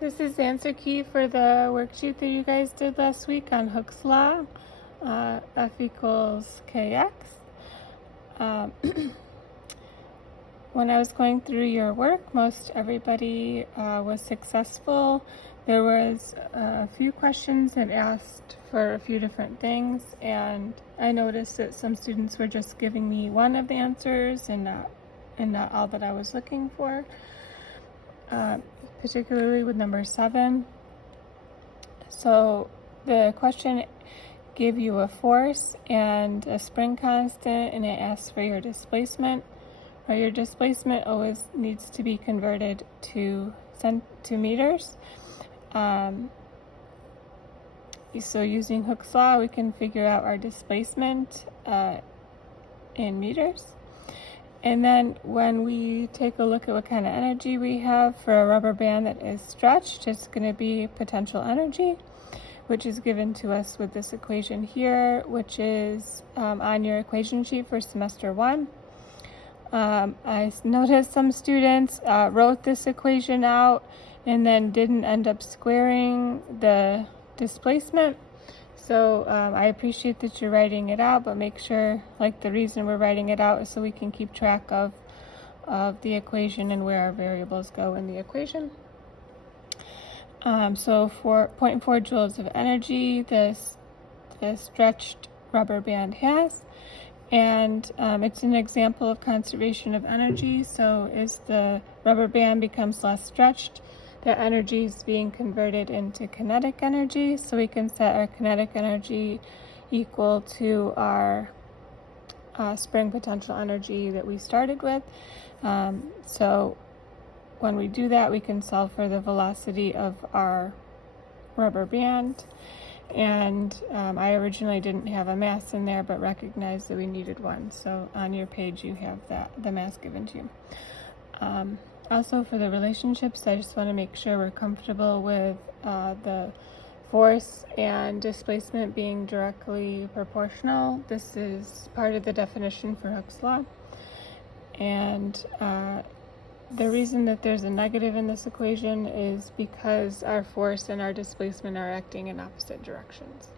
This is the answer key for the worksheet that you guys did last week on Hooke's law, F equals Kx. When I was going through your work, most everybody was successful. There was a few questions that asked for a few different things, and I noticed that some students were just giving me one of the answers and not all that I was looking for. Particularly with number 7. So the question gave you a force and a spring constant, and it asks for your displacement. Or your displacement always needs to be converted to meters. So using Hooke's law, we can figure out our displacement in meters. And then when we take a look at what kind of energy we have for a rubber band that is stretched, it's going to be potential energy, which is given to us with this equation here, which is on your equation sheet for semester 1. I noticed some students wrote this equation out and then didn't end up squaring the displacement. So I appreciate that you're writing it out, but make sure, like, the reason we're writing it out is so we can keep track of the equation and where our variables go in the equation. So for 0.4 joules of energy, the stretched rubber band has, and it's an example of conservation of energy. So as the rubber band becomes less stretched, that energy is being converted into kinetic energy, so we can set our kinetic energy equal to our spring potential energy that we started with. So when we do that, we can solve for the velocity of our rubber band. And I originally didn't have a mass in there, but recognized that we needed one. So on your page, you have the mass given to you. Also, for the relationships, I just want to make sure we're comfortable with the force and displacement being directly proportional. This is part of the definition for Hooke's law. And the reason that there's a negative in this equation is because our force and our displacement are acting in opposite directions.